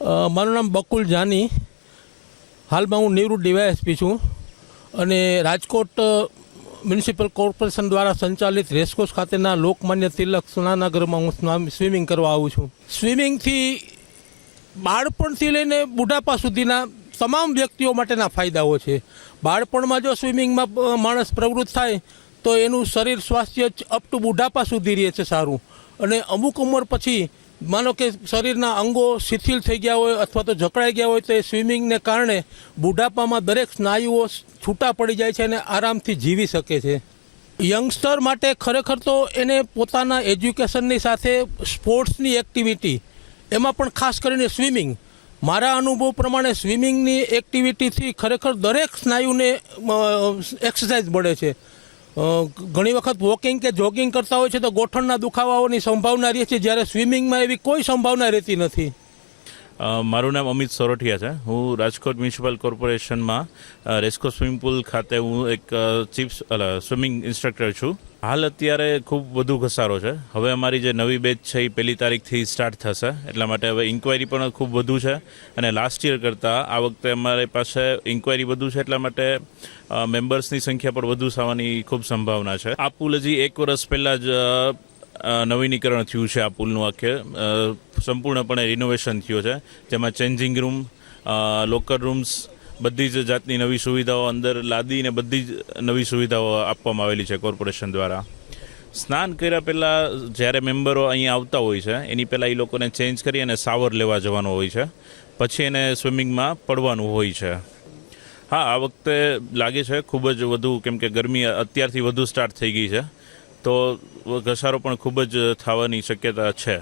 મારું નામ બકુલ જાની. હાલમાં હું નિવૃત્ત ડીવાયએસપી છું અને રાજકોટ મ્યુનિસિપલ કોર્પોરેશન દ્વારા સંચાલિત રેસકોર્સ ખાતેના લોકમાન્ય તિલક સ્નાનાગરમાં હું સ્વિમિંગ કરવા આવું છું. સ્વિમિંગથી બાળપણથી લઈને બુઢાપા સુધીના તમામ વ્યક્તિઓ માટેના ફાયદાઓ છે. બાળપણમાં જો સ્વિમિંગમાં માણસ પ્રવૃત્ત થાય તો એનું શરીર સ્વાસ્થ્ય અપ ટુ બુઢાપા સુધી રહે છે સારું. અને અમુક ઉંમર પછી માનો કે શરીરના અંગો શિથિલ થઈ ગયા હોય અથવા તો જકડાઈ ગયા હોય તો એ સ્વિમિંગને કારણે બુઢાપામાં દરેક સ્નાયુઓ છૂટા પડી જાય છે અને આરામથી જીવી શકે છે. યંગસ્ટર માટે ખરેખર તો એને પોતાના એજ્યુકેશનની સાથે સ્પોર્ટ્સની એક્ટિવિટી, એમાં પણ ખાસ કરીને સ્વિમિંગ, મારા અનુભવ પ્રમાણે સ્વિમિંગની એક્ટિવિટીથી ખરેખર દરેક સ્નાયુને એક્સરસાઇઝ મળે છે. ઘણી વખત વોકિંગ કે જોગિંગ કરતા હોય છે તો ગોઠણના દુખાવાઓની સંભાવના રહે છે, જ્યારે સ્વિમિંગમાં એવી કોઈ સંભાવના રહેતી નથી. મારું નામ અમિત સોરઠિયા છે. હું રાજકોટ મ્યુનિસિપલ કોર્પોરેશનમાં રેસકોર્સ સ્વિમિંગ પુલ ખાતે હું એક ચીફ સ્વિમિંગ ઇન્સ્ટ્રક્ટર છું. હાલ અત્યારે ખૂબ વધુ ઘસારો છે. હવે અમારી જે નવી બેચ છે એ 1 તારીખથી સ્ટાર્ટ થશે, એટલા માટે હવે ઇન્ક્વાયરી પણ ખૂબ વધુ છે અને લાસ્ટ યર કરતાં આ વખતે અમારી પાસે ઇન્ક્વાયરી વધુ છે, એટલા માટે મેમ્બર્સની સંખ્યા પણ વધુ થવાની ખૂબ સંભાવના છે. આ પુલ હજી 1 વર્ષ પહેલાં જ નવીનીકરણ થયું છે. આ પુલનું આખે સંપૂર્ણપણે રિનોવેશન થયું છે, જેમાં ચેન્જિંગ રૂમ, લોકર રૂમ્સ, બધી જ જાતની નવી સુવિધાઓ, અંદર લાદીને બધી જ નવી સુવિધાઓ આપવામાં આવેલી છે કોર્પોરેશન દ્વારા. સ્નાન કર્યા પહેલાં જ્યારે મેમ્બરો અહીંયા આવતા હોય છે એની પહેલાં એ લોકોને ચેન્જ કરી અને શાવર લેવા જવાનું હોય છે, પછી એને સ્વિમિંગમાં પડવાનું હોય છે. હા, આ વખતે લાગે છે ખૂબ જ વધુ, કેમ કે ગરમી અત્યારથી વધુ સ્ટાર્ટ થઈ ગઈ છે, તો ઘસારો પણ ખૂબ જ થવાની શક્યતા છે.